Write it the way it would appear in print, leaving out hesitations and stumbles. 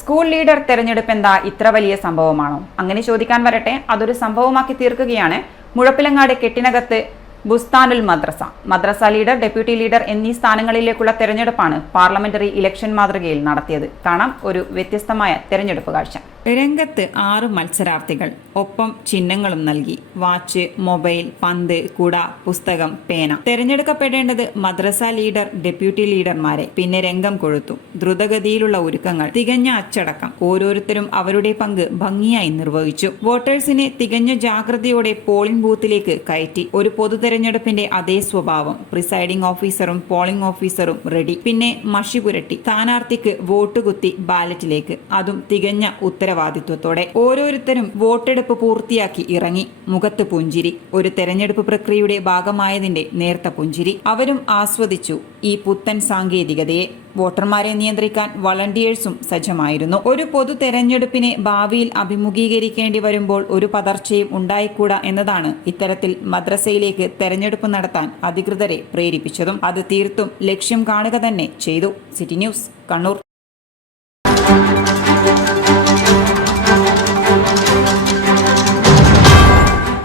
School leader തെരഞ്ഞെടുപ്പ് എന്താ ഇത്ര വലിയ സംഭവമാണോ? അങ്ങനെ ചോദിക്കാൻ വരട്ടെ, അതൊരു സംഭവമാക്കി തീർക്കുകയാണ് മുഴപ്പിലങ്ങാട് കെട്ടിനകത്ത് ബുസ്താനുൽ മദ്രസ ലീഡർ, ഡെപ്യൂട്ടി ലീഡർ എന്നീ സ്ഥാനങ്ങളിലേക്കുള്ള തെരഞ്ഞെടുപ്പാണ് പാർലമെന്ററി ഇലക്ഷൻ മാതൃകയിൽ നടത്തിയത്. കാണാം ഒരു വ്യത്യസ്തമായ തെരഞ്ഞെടുപ്പ് കാഴ്ച. രംഗത്ത് 6 മത്സരാർത്ഥികൾ, ഒപ്പം ചിഹ്നങ്ങളും നൽകി. വാച്ച്, മൊബൈൽ, പന്ത്, കുട, പുസ്തകം, പേന. തെരഞ്ഞെടുക്കപ്പെടേണ്ടത് മദ്രസ ലീഡർ, ഡെപ്യൂട്ടി ലീഡർമാരെ. പിന്നെ രംഗം കൊഴുത്തു. ദ്രുതഗതിയിലുള്ള ഒരുക്കങ്ങൾ, തികഞ്ഞ അച്ചടക്കം. ഓരോരുത്തരും അവരുടെ പങ്ക് ഭംഗിയായി നിർവഹിച്ചു. വോട്ടേഴ്സിനെ തികഞ്ഞ ജാഗ്രതയോടെ പോളിംഗ് ബൂത്തിലേക്ക് കയറ്റി. ഒരു പൊതു തെരഞ്ഞെടുപ്പിന്റെ അതേ സ്വഭാവം. പ്രിസൈഡിംഗ് ഓഫീസറും പോളിംഗ് ഓഫീസറും റെഡി. പിന്നെ മഷി പുരട്ടി. സ്ഥാനാർത്ഥിക്ക് വോട്ട് കുത്തി ബാലറ്റിലേക്ക്. അതും തികഞ്ഞ ഉത്തരവാദിത്വത്തോടെ. ഓരോരുത്തരും വോട്ടെടുപ്പ് പൂർത്തിയാക്കി ഇറങ്ങി. മുഖത്ത് പുഞ്ചിരി. ഒരു തെരഞ്ഞെടുപ്പ് പ്രക്രിയയുടെ ഭാഗമായതിന്റെ നേർത്ത പുഞ്ചിരി. അവരും ആസ്വദിച്ചു ഈ പുത്തൻ സാങ്കേതികതയെ. വോട്ടർമാരെ നിയന്ത്രിക്കാൻ വളണ്ടിയേഴ്സും സജ്ജമായിരുന്നു. ഒരു പൊതു തെരഞ്ഞെടുപ്പിനെ ഭാവിയിൽ അഭിമുഖീകരിക്കേണ്ടി വരുമ്പോൾ ഒരു പതർച്ചയും ഉണ്ടായിക്കൂടാ എന്നതാണ് ഇത്തരത്തിൽ മദ്രസയിലേക്ക് തെരഞ്ഞെടുപ്പ് നടത്താൻ അധികൃതരെ പ്രേരിപ്പിച്ചതും. അത് തീർത്തും ലക്ഷ്യം കാണുക തന്നെ ചെയ്തു. City news, Kannur.